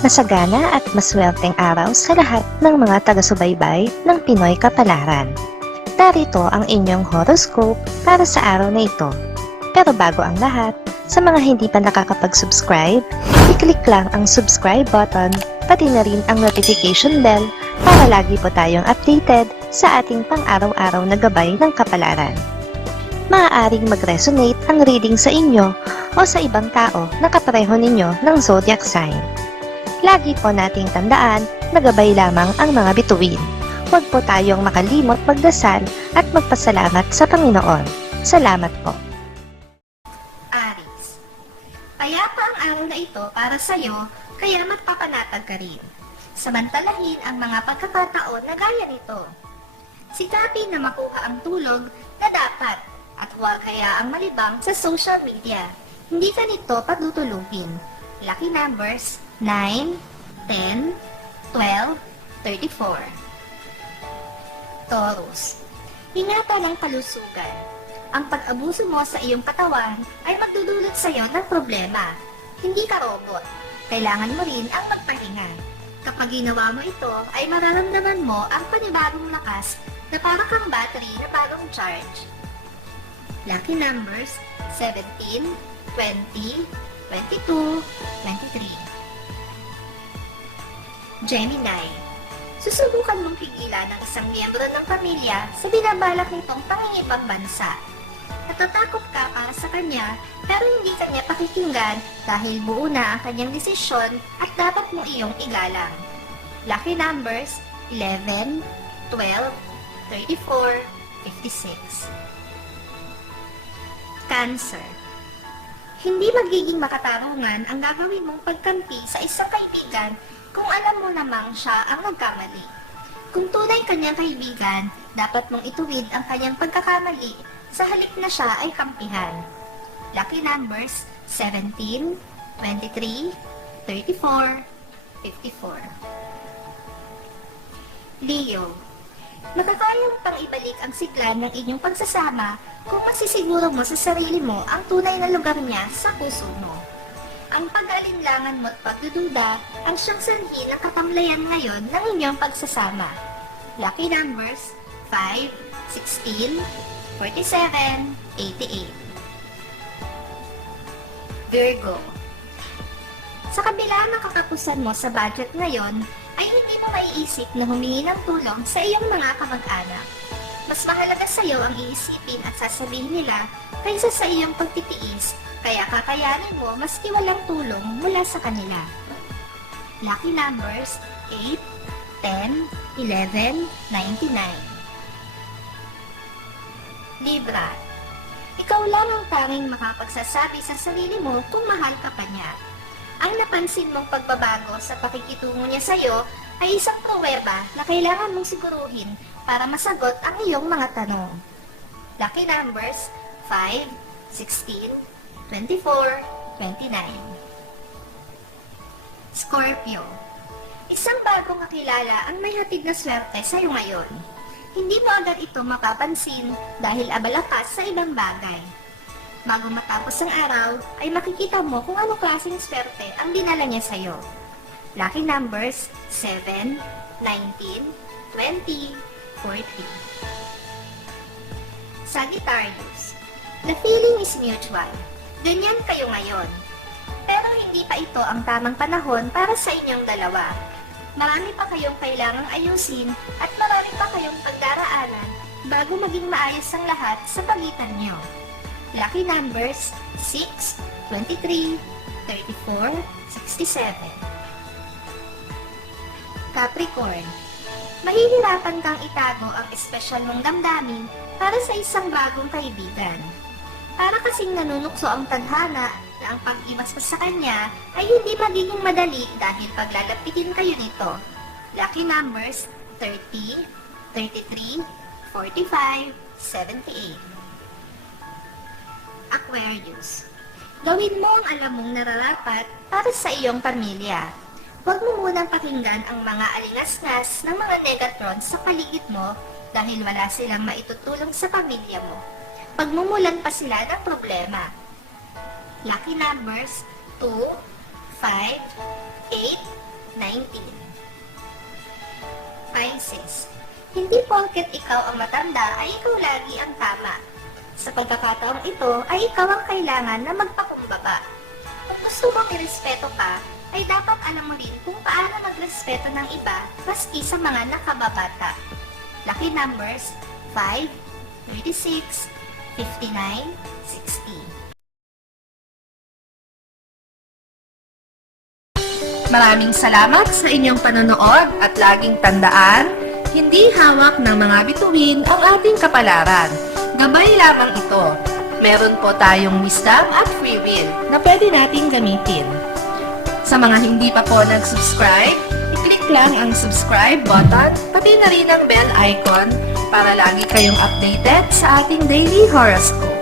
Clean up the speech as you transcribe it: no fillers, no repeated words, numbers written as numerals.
Masagana at maswerteng araw sa lahat ng mga taga-subaybay ng Pinoy Kapalaran. Narito ang inyong horoscope para sa araw na ito. Pero bago ang lahat, sa mga hindi pa nakakapag-subscribe, i-click lang ang subscribe button, pati na rin ang notification bell para lagi po tayong updated sa ating pang-araw-araw na gabay ng kapalaran. Maaaring mag-resonate ang reading sa inyo o sa ibang tao na kapareho ninyo ng zodiac sign. Lagi po nating tandaan na gabay lamang ang mga bituin. Huwag po tayong makalimot magdasal at magpasalamat sa Panginoon. Salamat po. Aries, payapa ang araw na ito para sa iyo, kaya magpapanatag ka rin. Samantalahin ang mga pagkakataon na gaya nito. Sikapin na makuha ang tulog na dapat at huwag hayaang malibang sa social media. Hindi ka nito pagtutulugin. Lucky numbers 9, 10, 12, 34. Taurus, ingatan ang kalusugan. Ang pag-abuso mo sa iyong katawan ay magdudulot sa iyo ng problema. Hindi ka robot. Kailangan mo rin ang magpahinga. Kapag ginawa mo ito, ay mararamdaman mo ang panibagong lakas na para kang battery na bagong charge. Lucky numbers 17, 20, 22, 23. Gemini, susubukan mong pigilan ng isang miyembro ng pamilya sa binabalak nitong pangingibang bansa. Natatakot ka para sa kanya pero hindi kanya pakikinggan dahil buo na ang kanyang desisyon at dapat mo iyong igalang. Lucky numbers 11, 12, 34, 56. Cancer, hindi magiging makatarungan ang gagawin mong pagkampi sa isang kaibigan kung alam mo namang siya ang nagkamali. Kung tunay kanyang kaibigan, dapat mong ituwid ang kanyang pagkakamali sa halip na siya ay kampihan. Lucky numbers 17, 23, 34, 54. Leo, nakakayang pang ibalik ang sigla ng inyong pagsasama kung masisiguro mo sa sarili mo ang tunay na lugar niya sa puso mo. Ang pag-aalinlangan mo at pagdududa ang siyang sanhi ng katamlayan ngayon ng inyong pagsasama. Lucky numbers 5, 16, 47, 88. Virgo, sa kabila ng kakapusan mo sa budget ngayon, ay hindi mo maiisip na humingi ng tulong sa iyong mga kamag-anak. Mas mahalaga sa iyo ang iisipin at sasabihin nila kaysa sa iyong pagtitiis, kaya kakayanin mo maski walang tulong mula sa kanila. Lucky numbers 8, 10, 11, 99. Libra, ikaw lang ang tanging makapagsasabi sa sarili mo kung mahal ka pa niya. Ang napansin mong pagbabago sa pakikitungo niya sa iyo ay isang pruweba na kailangan mong siguruhin para masagot ang iyong mga tanong. Lucky numbers 5, 16, 24, 29. Scorpio, isang bagong kakilala ang may hatid na swerte sa iyo ngayon. Hindi mo agad ito mapapansin dahil abala ka sa ibang bagay. Bago matapos ang araw, ay makikita mo kung anong klaseng swerte ang dinala niya sa iyo. Lucky numbers 7, 19, 20, 40. Sagittarius, the feeling is mutual. Ganyan kayo ngayon. Pero hindi pa ito ang tamang panahon para sa inyong dalawa. Marami pa kayong kailangang ayusin at marami pa kayong pagdaraanan bago maging maayos ang lahat sa pagitan niyo. Lucky numbers 6, 23, 34, 67. Capricorn, mahihirapan kang itago ang espesyal mong damdamin para sa isang bagong kaibigan. Para kasing nanunukso ang tadhana na ang pag-iwas mo sa kanya ay hindi magiging madali dahil paglalapitin kayo nito. Lucky numbers 30, 33, 45, 78. Aquarius, gawin mo ang alam mong nararapat para sa iyong pamilya. Huwag mo munang pakinggan ang mga alingas-ngas ng mga negatrons sa paligid mo dahil wala silang maitutulong sa pamilya mo. Pagmumulan pa sila ng problema. Lucky numbers 2, 5, 8, Pisces, hindi porket ikaw ang matanda ay ikaw lagi ang tama. Sa pagkakataong ito ay ikaw ang kailangan na magpakumbaba. Kung gusto mong irespeto ka, ay dapat alam mo rin kung paano magrespeto ng iba maski sa mga nakababata. Lucky numbers 5, 36, 59, 60. Maraming salamat sa inyong panonood at laging tandaan, hindi hawak ng mga bituin ang ating kapalaran. Gabay lamang ito. Meron po tayong wisdom at free will na pwede nating gamitin. Sa mga hindi pa po nag-subscribe, i-click lang ang subscribe button, pati na rin ang bell icon para lagi kayong updated sa ating daily horoscope.